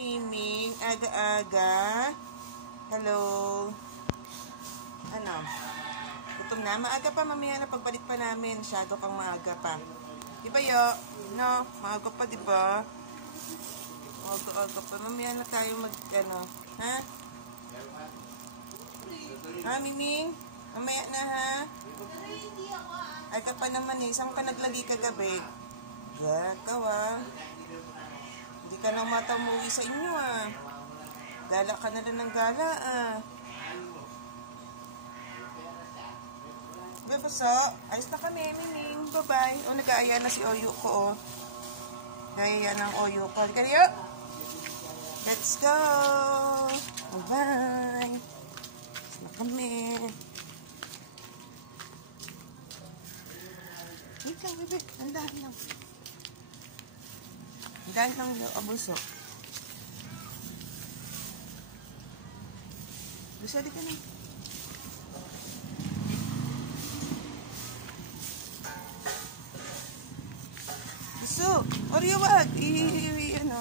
Miming, aga-aga. Hello. Ano? Gutom na? Maaga pa, mamaya na pagbalik pa namin. Masyado kang maaga pa. Diba yo? No? Maaga pa, diba? Maaga-aga pa. Mamaya na tayo ano? Ha? Ha, Miming? Mamaya na, ha? Aga pa naman eh. Saan ka naglagi kagabi? Gagaw, ah. Hindi ka nang matamuwi sa inyo, ah. Gala ka na rin ng gala, ah. Bebaso, ayos na kami, Miming. Bye-bye. O, nag-aaya na si Oyo ko, oh. Nag-aaya ng Oyo ko. Kaya, let's go! Bye-bye. Ayos na kami. Wait lang, bebe. Andahan lang. Andahan lang yung abuso. Buso, di ka na. Buso, Oreo, wag. Ano?